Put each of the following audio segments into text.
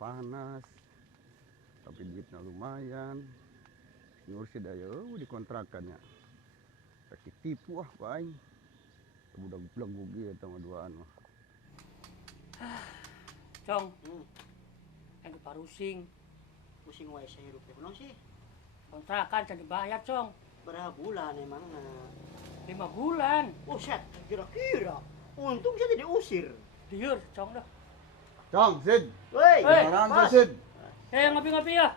panas, tapi duitnya lumayan. Nursid ayo dikontrakannya. Tapi tipu paling. Udah belenggu gitu sama duaan mah. Cong, yang pusing. Pusing wae saya hidup kunaon sih? Kontrakan can dibayar, Cong. Berapa bulan emang? 5 bulan. Oh, set, kira-kira. Untung saya diusir. Diur, Cong dah. Cong, Sid. Woi, Barang Sid. Ngopi-ngopi ya.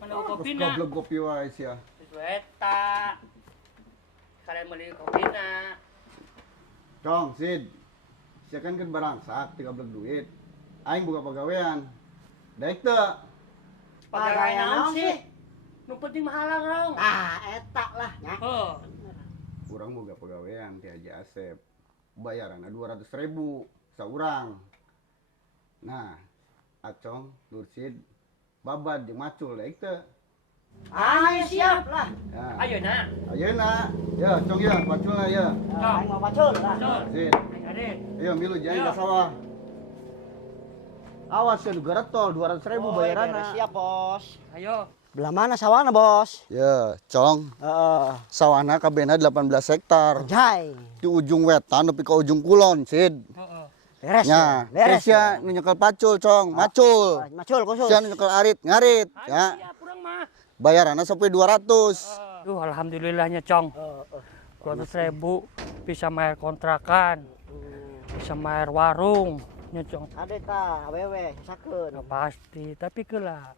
Mana kopi na? Goblok kopi wae sia. Eta. Kalian beli kopi na. Cong, Sid. Sia kan barang sak 13 duit. Aing buka pagawean. Daek teu. pagawean naon sih? Nu penting mahalang rong. Ah, eta lah nya. Heuh. Urang boga pagawean ti Haji Asep. Bayaranna 200.000 saurang. Nah, Acong, Nursid, Babad jeung Macul daek teu. Ayo siap lah. Ya. Ayeuna. Ayeuna. Ya, Cong ya, Macul ya. Ayo mau pacul lah. Cong. Sid. Ade. Ayo milu jangan Ayo. ke sawah. Awas ya negara tol 200.000 bayaranna. Siap, Bos. Ayo. Belah mana sawana, Bos? Ya, Cong. Heeh. Sawahna kabehna 18 hektar. Jai. Di ujung wetan nepi ka ujung kulon, Sid. Heeh. Beres. Nya, Beres. sia nu nyekel pacul, Cong. Macul. Macul khusus. Sia nu nyekel arit, ngarit, ya. Siap urang mah. Bayaranna sampai 200. Duh, alhamdulillahnya, Cong. 200.000 bisa bayar kontrakan, bisa bayar warung, nya Cong. Ade ta, awewe, sakeun. Ya, pasti, tapi kelah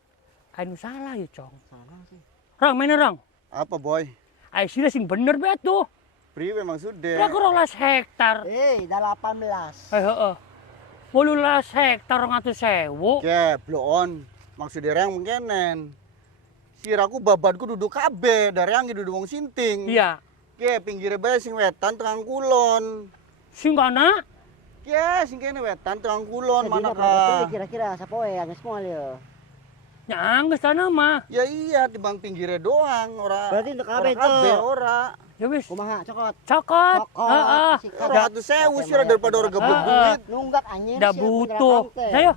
anu salah ya, Cong. Salah sih. Rang, mana rang? Apa, Boy? Ai sih sing bener bet tuh. Priwe maksudnya? Ya 12 hektar. Dah 18. Heeh. 18 hektar 200.000. Ke, bloon. Maksudnya yang mengkenen. Siraku babadku duduk kabeh, dari yang duduk wong sinting. Iya. Ke, pinggir bae sing wetan tengah kulon. Sing kana? Ke, sing kene wetan tengah kulon mana Mana ka? kira-kira sapoe yang semua lieu. Nya geus tanah mah. Ya iya, tibang pinggirnya doang, ora. Berarti untuk kabeh ora kabeh, tuh. ora. Ya wis. Kumaha cokot? Cokot. Heeh. Sikat. 200.000 sih daripada orang geblek Heeh. duit. Nunggak anjir. Da butuh. Ayo,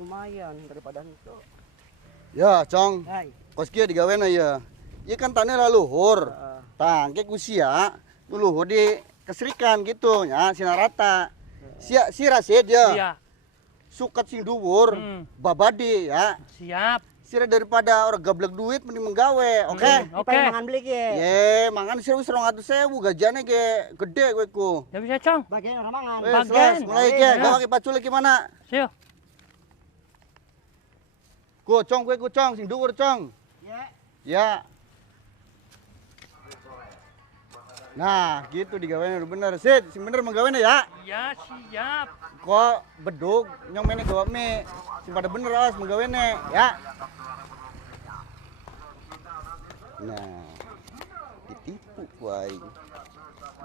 Lumayan daripada itu. Ya, Cong. Hai. Kos kieu digawena ya. Ieu kan tanah laluhur. Tangke kusia, luhur di keserikan gitu nya sinar rata. Sia Rasid ya. Iya. Sukat sing dhuwur, babadi ya. Siap. Sira daripada orang gablek duit mending menggawe, oke? Oke. Mangan beli ge. Ye, mangan sira wis 200.000 gajiane ge gede kowe ku. Ya bisa, Cong. Bagian orang mangan. Wes, Bagian. mulai ge, Ya. gawe pacul gimana? Siap. Ku Cong kowe ku Cong sing dhuwur Cong. Ya. Ya. Nah, gitu digawena udah bener. Sid, sing bener menggawena ya. Iya, siap. Kok bedug nyong mene gawa mie. Sing pada bener awas menggawene ya. Nah, ditipu ku aing.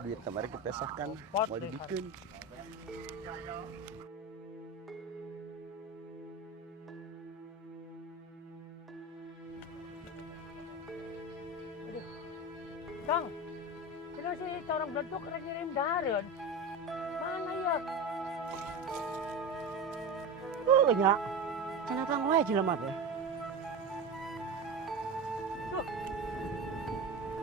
Duit kemarin dipesahkan mau dibikin. Cong. Sila si orang beleduk rek ngirim dareun. Mana ya? Nya. Cenah tang wae jelema teh.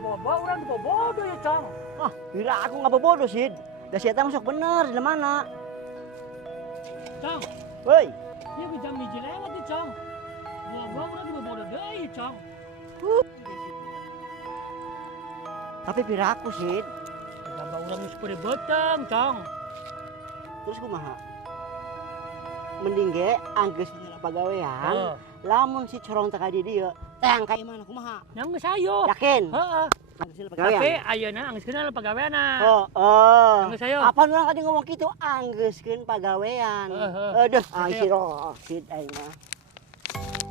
Bobo urang bobodo ya, Cong. Ah, kira aku nggak bodoh sih. Da sia teh masuk bener di mana? Cong. Woi. Ieu ke jam 1 lewat ya, Cong. Bobo urang bobodo deui, Cong. Tapi pira aku sih. Gamba urang geus peureut beteng, Cong. Terus kumaha? Mending ge anggeus nyala pagawean. Lamun si corong teh ka di dieu, teh ka mana kumaha? Yang geus ayo. Yakin? Heeh. Anggeus nyala Tapi pagawean. ayeuna anggeus kenal pagaweana. Oh. Anggeus ayo. Apa nu tadi ngomong kitu anggeuskeun pagawean. Aduh, siro sid aing mah.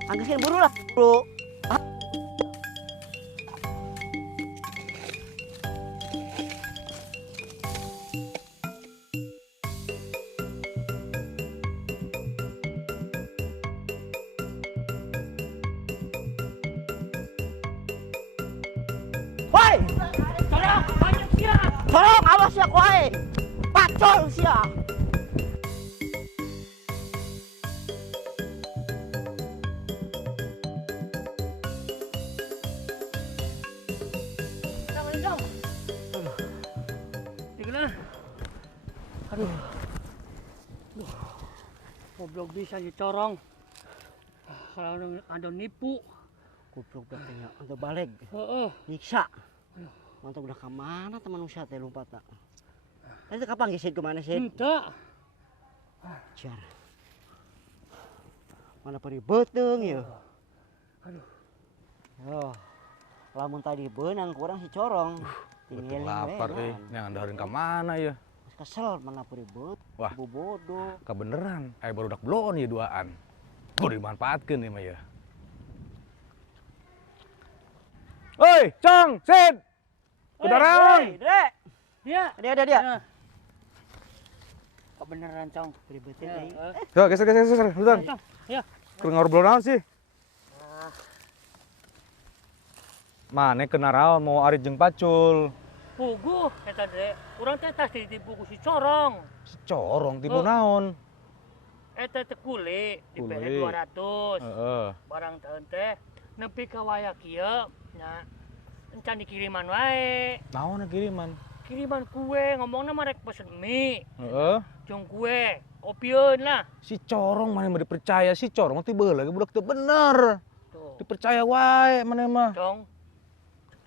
Anggeuskeun buru lah, bro. Woi, Tolong, banyak sia. tolong awas ya kowe. Pacol sia. Aduh. Goblok bisa dicorong. Kalau ada nipu. Goblok betulnya untuk balik. Heeh. Nyiksa. Mantap udah kemana teman usia teh lupa tak. Tadi kapan gesit kemana sih? Enggak. Jar. Mana peri beteng ya? Aduh. Oh. Lamun tadi benang kurang si corong. Betul lapar ini ngandarin ke mana ya? Kesel mana peri bet. Wah. Ibu bodoh. Kebeneran, baru dak belon ya duaan. Kudu dimanfaatkeun ieu mah ya. Oi, Cong, Sid. Udah raon. Dre. Iya. Dia. Ya. Kebeneran, Cong. Peri beteng Ya, deui. Yo, geser, duluan. Cong. Ya. Keur ngobrol naon sih? Mane kena raon mau arit jeung pacul. Puguh eta Dre. Urang teh tas ditipu ku si corong. Si corong tipu naon? Eta teh kuli Kuli. dibere 200. Heeh. Barang teu teh nepi ka waya kieu nya encan dikiriman wae. Naon kiriman? Kiriman kue ngomongna mah rek pesen mie. Heeh. Jeung kue, kopieun lah. Si corong mana mau dipercaya si corong tiba lagi budak teu bener. Tuh. Dipercaya wae mana mah. Cong,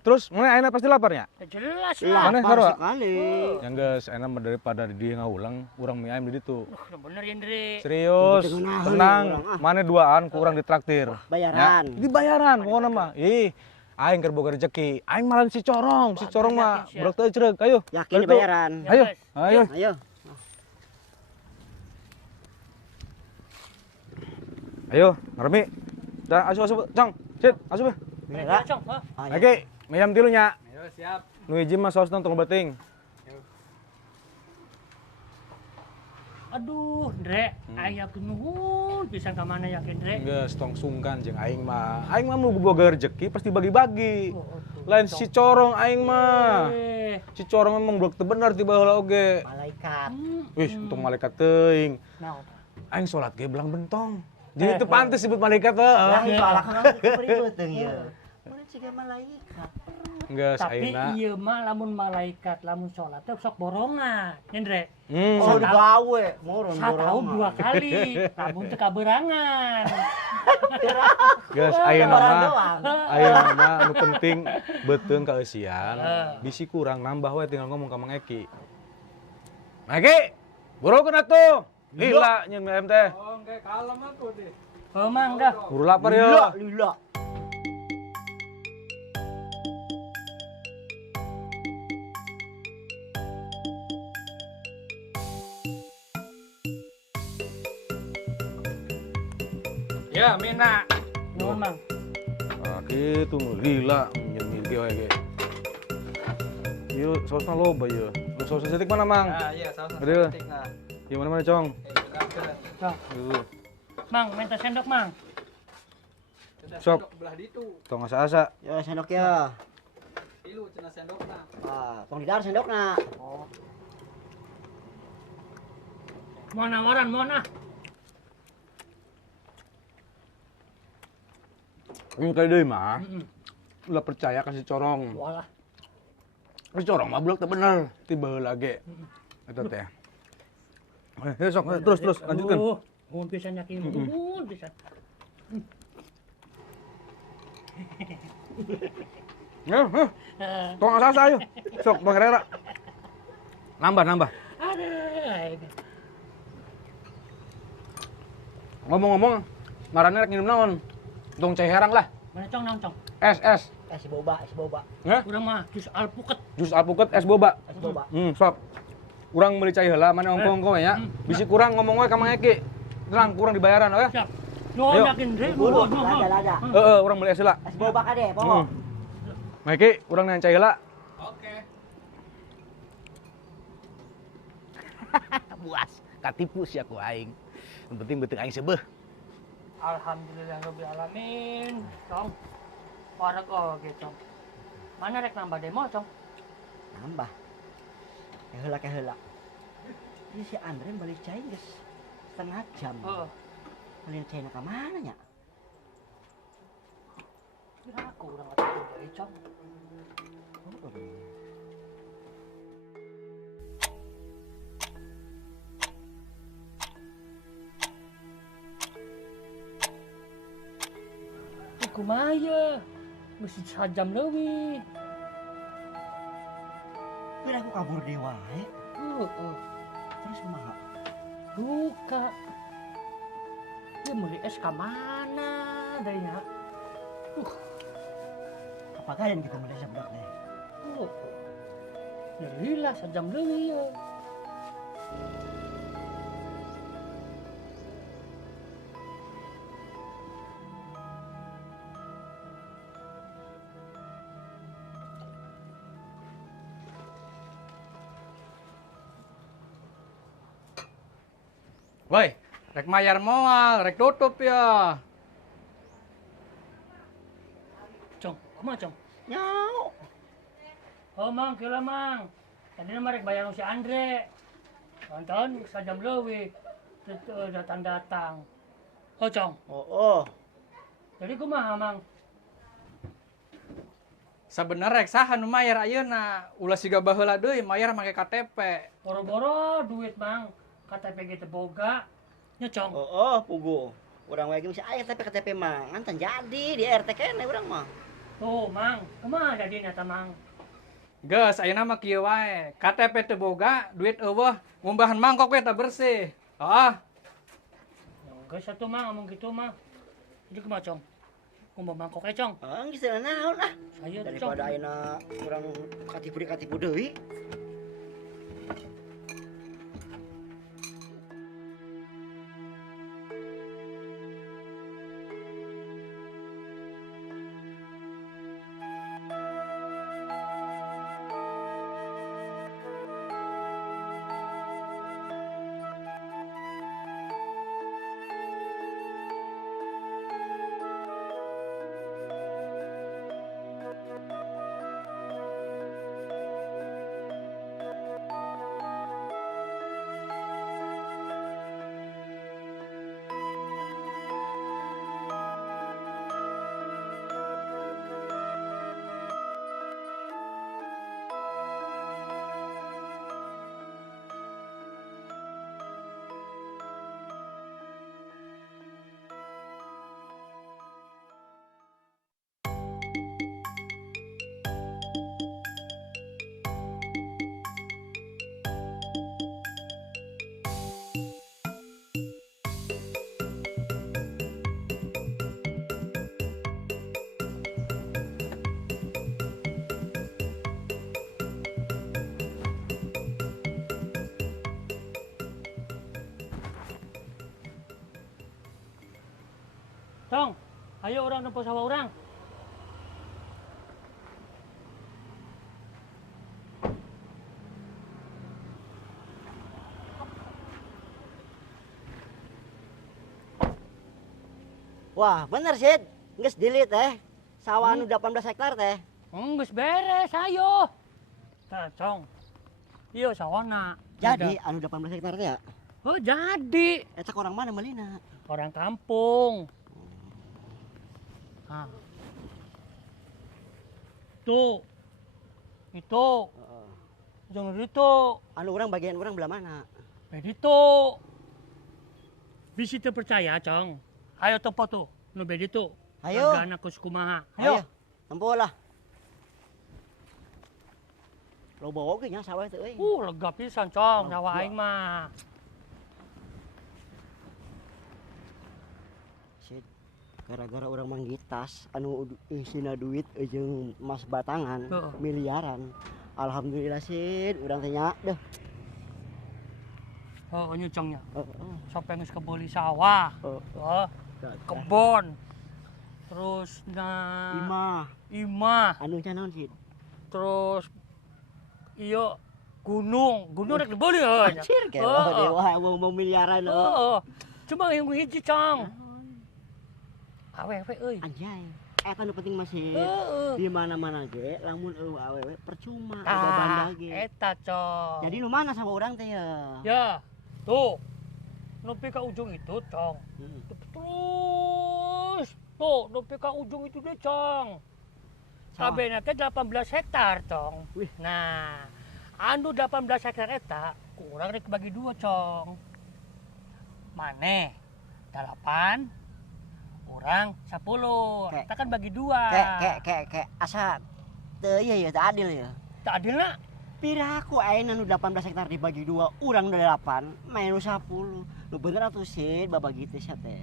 Terus mana ayeuna pasti laparnya? jelas lah. Mana, Lapar Sarwa? sekali. Yang geus ayeuna mah daripada di dieu ngaulang, urang mie ayam di ditu. Bener ya Ndre. Serius, Gitu ngeunaheun tenang. urang, ah. Mana duaan ku urang ditraktir. Bayaran. Ya, dibayaran pokona mah. Ih, aing keur boga rezeki. Aing malah si corong mah yakin, budak teu ceureuh. Ayo. Yakin balitu. dibayaran. Ayo, Yes. ayo. Ayo. Ayo, ngaremi. Dah asup, Cong. Sit, asup. Mira. Cong, ha? Ayo. Oke, meyam tilu nya. Ayo siap. Nu hiji mah saosna tong beuting. Aduh, Ndre, aing yakin nuhun pisan ka mana yakin Ndre. Geus tong sungkan jeung aing mah. Aing mah mau boga rezeki pasti bagi-bagi. Oh, Lain si corong aing mah. Eh, Si corong memang budak teu bener ti baheula oge. Malaikat. Wih, untung malaikat teuing. naon? Aing salat ge belang bentong. Jadi teu pantes disebut malaikat teh. Lah salah kan peri beteng ya. Mana ciga malaikat. Geus Tapi ayeuna. ieu mah lamun malaikat lamun salat teh sok borongan, ya Ndre. Oh, digawe, murun Satahu 2 kali, lamun teu kaberangan. Geus Barang ayeuna mah. doang. Ayeuna mah nu penting beuteung kaeusian. Heeh. Bisi kurang nambah we tinggal ngomong ka Mang Eki. Mang Eki, burukeun atuh. Lila nyeun MT. Oh, enggak kalem aku deh. Oh, mang dah. Buru lapar ya. Lila, lila. Ya, Mina. Nuhun, Mang. Ah, kitu lila nyeun milki wae ge. Ieu saosna loba ieu. Lu saos setik mana, Mang? Ah, iya, saus Gede. ketik. Nah, Gimana mana, Cong? Cong. Tuh. Mang, minta sendok, Mang. Cenah Sok. sendok belah ditu. Tong asa-asa. Ya sendok ya. Ilu cenah sendokna. Ah, tong didar sendokna. Mau nawaran, mau nah. Engke deui mah. Heeh. Ulah percaya ka si corong. Walah. Si corong mah budak teu bener. Ti baheula ge. Eta teh. Sok terus lanjutkeun. Aduh, nuhun pisan yakin, nuhun pisan. Ya, tong asa-asa ayo. Sok Bang Rera. Nambah. Aduh. Ngomong-ngomong, ngaranna rek nginum naon? Tong cai herang lah. Mana Cong, naon Cong? Es. Si boba, si boba. Hah? Urang mah jus alpukat. Jus alpukat es boba. Si boba. Sok. Urang meuli cai heula, mana ongko-ongko ya. Bisi kurang ngomong we ka Mang Eki. Tenang, kurang dibayaran oke. Siap. Nuhun Ayo. yakin, Ndre. Bulu, Nuhun. lada. Heeh, urang meuli es heula. Si boba kade, poho. Mang Eki, urang nang cai heula. Oke. Buas, katipu si aku aing. Yang penting beuteung aing seubeuh. Alhamdulillah rabbil alamin. Cong. Parek oge, Cong. Mana rek nambah demo, Cong? Nambah. Keheula. Ini si Andre balik cai geus setengah jam. Heeh. Balik cai ka mana nya? Kira aku urang atuh deui, Cong. Kumaya, mesti sajam leuwih. Kira aku kabur dewa, Terus kumaha? Duka. Dia meuli es ka mana deui nya? Apakah yang kita mulai sebedak deh? Lila sajam leuwih ya. Woi, rek mayar moal, rek tutup ya. Cong, kumaha Cong? Nyau. Oh Mang, kira Mang. Tadi nama rek bayar si Andre. Tonton sajam leuwih. Datang-datang. Oh Cong, Oh. jadi kumaha Mang? Sebenarnya rek saha nu mayar ayeuna, ulah siga baheula deui mayar make KTP. Boro-boro duit Mang. KTP gitu boga. Nya Cong. Oh, pugu. Urang we ge masih aya tapi KTP mah ngan jadi di RT kene urang mah. Tuh Mang, kumaha dadina ta Mang? Geus ayeuna mah kieu wae. KTP teu boga, duit eueuh, ngumbahan mangkok we teu bersih. Ah, Geus atuh Mang ngomong gitu mah. Jadi kumaha Cong? Kumaha mangkok Cong? Geus teu naon ah. Ayo tuh, Cong. Daripada ayeuna urang katipu deui. Cong, ayo orang nempo sawah orang. Wah, bener Sid. Geus dilit teh. Sawah anu 18 hektar teh. Geus beres, ayo. Tah, Cong. Iya sawana. Jadi anu 18 hektar teh ya. Oh, jadi. Eta orang mana melina? Orang kampung. Nah. Tuh. Itu. Jangan itu. Anu orang bagian orang belah mana? Itu. Bisi teu percaya, Cong. Ayo tempo tuh. Nu itu. Ayo. Anak kumaha. Ayo. Tempo lah. Lo bawa ge nya sawah teh euy. Lega pisan, Cong. Sawah aing mah. Sid, gara-gara orang manggitas anu isina duit jeung emas batangan miliaran. Alhamdulillah Sid, urang teh nya deh. Oh, nyucongnya. Heeh. Sampai geus kebeli sawah. Oh, kebon. Terus imah. Anu nya naon Sid? Terus iya gunung rek dibeli heuh. Anjir kewa dewa mau miliaran lo. Heeh. Cuma yang hiji, Cong. Awewe euy. Anjay. Eta nu penting masih Heeh. di mana-mana ge lamun eueuh awewe percuma Ah, udah banda ge. eta, Cong. Jadi nu mana sama orang teh ya? Ya, tuh. Nepi ka ujung itu, Cong. Terus, tuh, nepi ka ujung itu deh, Cong. Kabehna teh 18 hektar, Cong. Wih. Nah, anu 18 hektar eta, kurang rek bagi 2, Cong. Maneh 8, orang 10. Kek. Kita kan bagi 2. Kayak asa teu ieu ya, teu adil ya. Tak adil nak. Piraku ayeuna nu 18 hektar dibagi 2, urang 8, main nu 10. Lu bener atuh Sid babagi teh sia teh.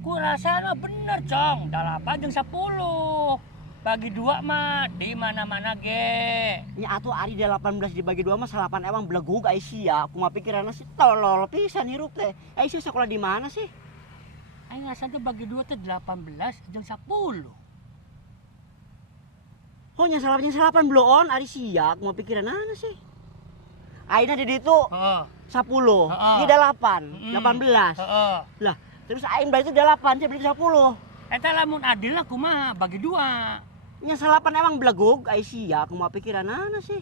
Ku rasana bener, Cong. 8 jeung 10. Bagi 2 mah di mana-mana ge. Nya atuh ari 18 dibagi 2 mah salapan emang belegug ai sia. Kumaha pikiranna sih tolol pisan hirup teh. Ai sia sekolah di mana sih? Aing ngasana bagi 2 teh 18 jeung 10. Oh nya salapan bloon ari sia. Kumaha pikiranna sih? Aina di ditu Heeh. 10. Heeh. Ieu 8, Mm. 18. Heeh. Lah, terus aing berarti 8, saya berarti 10. Eta lamun adil lah kumaha bagi 2. Nya salapan emang belegug ai sia. Kumaha pikiranna sih?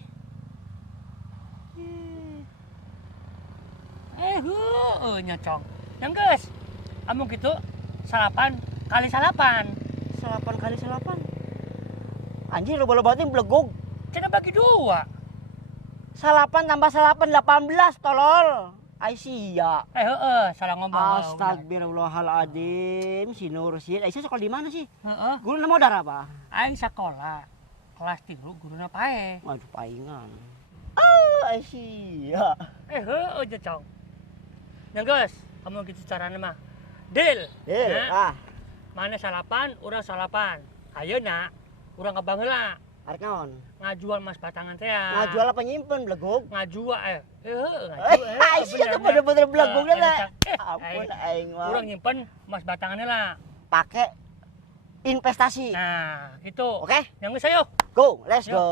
Heueuh nya, Cong. Yang geus. Amun kitu 8 kali 8. 8 kali 8. Anjir loba-loba teh belegug. Cenah bagi 2. 8 tambah 8 18 tolol. Ai sia. Heueuh, salah ngomong. Astagfirullahaladzim, si Nursid. Aisyah sekolah di mana sih? Heeh. Guru modar apa? Aing sakola kelas 3 guruna pae. Waduh, paingan. Aisyah. Heueuh nya, Cong. Yang geus, amun kitu carana mah. Deal. Nah, mana 8, urang 8. Ayeuna urang ka baheula Arek naon? ngajual mas batangan teh. Ngajual apa nyimpen belegug? Ngajual ngajual. Aisyah tuh bener-bener belegug lah. Eh, Ampun aing mah. urang nyimpen mas batangannya lah. Pakai investasi. Nah, gitu. Oke? Yang geus ayo. Go, let's Yuk. go.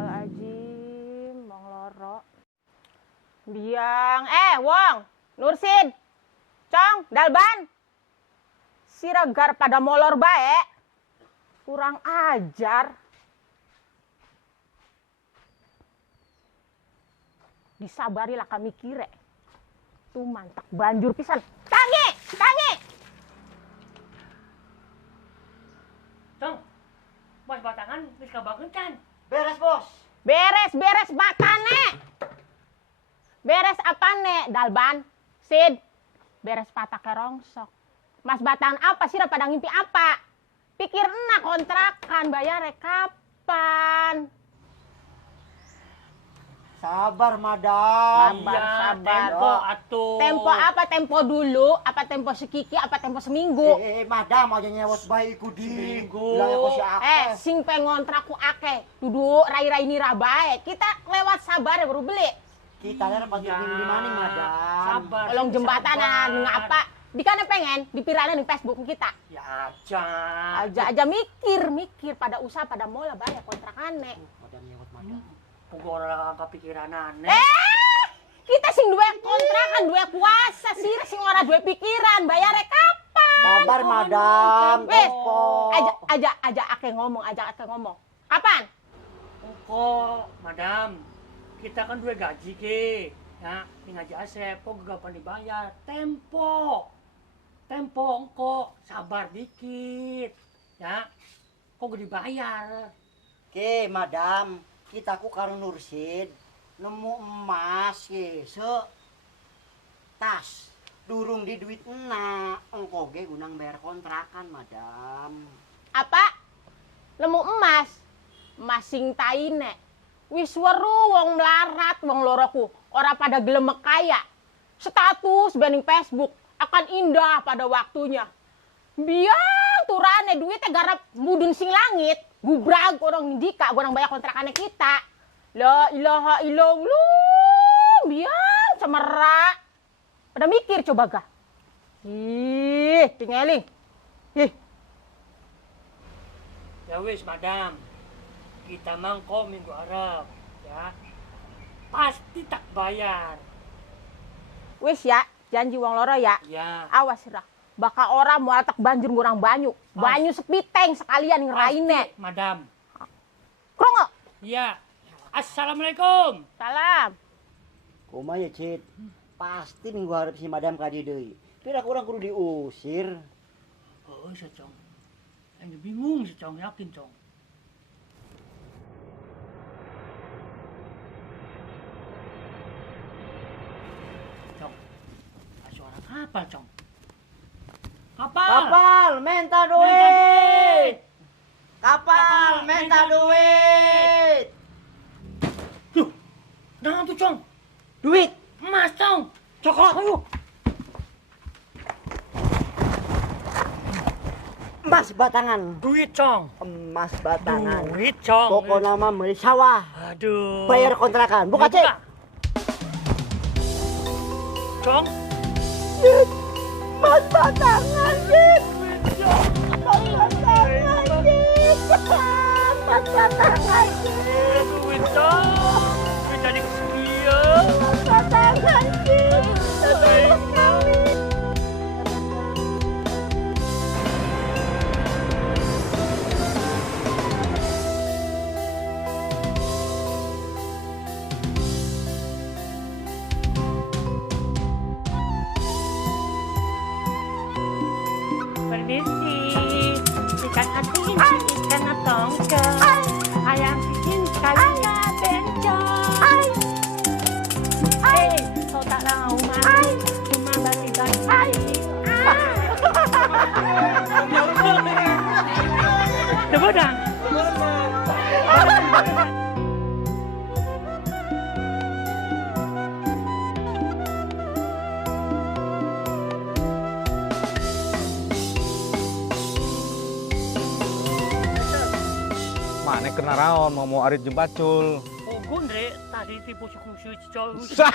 Astagfirullahaladzim, Bang Loro. Biang, Wong, Nursid, Cong, Dalban. Siregar pada molor bae. Kurang ajar. Disabarilah kami kire. Tuh mantak banjur pisan. Tangi! Cong. Mas batangan geus kabangun can. Beres, Bos. Beres matane. Beres apane, Dalban? Sid, beres patake rongsok. Mas Batang apa sih pada ngimpi apa? Pikir enak kontrakan, bayarnya kapan? Sabar, Madam. Sabar. Tempo atuh. Tempo apa? Tempo dulu? Apa tempo sekiki? Apa tempo seminggu? Madam aja nyewot bayi kudi. Seminggu. Bilangnya kok si akeh. Sing pengontrakku akeh. Dudu rai-rai nira bae. Kita lewat sabar baru beli. Kita nya pasti Ya. di mana, Madam? Sabar. Tolong jembatanan sabar. ngapa? Di kana pengen dipirana di Facebook kita. Ya aja. Aja mikir pada usaha pada mola bayar kontrakannya. Madam nyewot Madam. Pokok orang kepikiran aneh. Kita sing dua kontrakan, dua kuasa sih, sing ora dua pikiran, bayarnya kapan? Sabar, Madam. Wes, Tempo. aja ake ngomong. Kapan? Pokok, madam, kita kan dua gaji ke, ya, ini ngaji asep, kok gapan dibayar, tempo engko, sabar dikit, ya, kok gak dibayar. Oke, Madam. Kita ku karo Nursid nemu emas ye, tas. Durung di duit enak. Engko ge gunang bayar kontrakan, Madam. Apa? Nemu emas? Masing taine. Wis weru wong melarat wong loroku. Ora pada gelem kaya. Status banding Facebook akan indah pada waktunya. Biang turane duitnya garap mudun sing langit. Gubrag orang ndika orang bayar kontrakannya kita. La ilaha illallah. Biang cemera. Pada mikir coba gak? Ih, tingeling. Ih, Ya wis, madam, kita mangko minggu Arab, ya, pasti tak bayar, wis ya, janji wong loro ya. ya. Awas dah. Bakal orang mau tak banjir ngurang banyu. Banyu sepiteng sekalian ngeraine. Pasti, madam. Krongo. Ya. Assalamualaikum. Salam. Kumaha ya, Cid? Pasti minggu harap si Madam ka dieu deui. Pira kurang kudu diusir. Oh, Cong. Ini bingung sih, Cong. Yakin, Cong. Cong, suara kapal, Cong. Kapal! Kapal, minta duit. Kapal, minta duit. Duh, nah tuh, Cong. Duit. Emas, Cong. Coklat, ayo. Emas batangan. Duit, Cong. Emas batangan. Duit, Cong. Pokoknya mah beli sawah. Aduh. Bayar kontrakan. Buka, Cek. Cong. Emas batangan, Cek. Emas batangan, Cek. Emas batangan, Cek. Duit, Cong. Duit jadi kesekian. Emas batangan, Cek. Tolong kami. Permisi, ikan asin, ikan tongkol, ayam bikin kalinya bencong. Hei, kau tak tahu manis, cuma bagi-bagi. Debodang. Mana kena raon mau arit jembacul. Oh, Gundre, tadi tipu suku suci. Sah.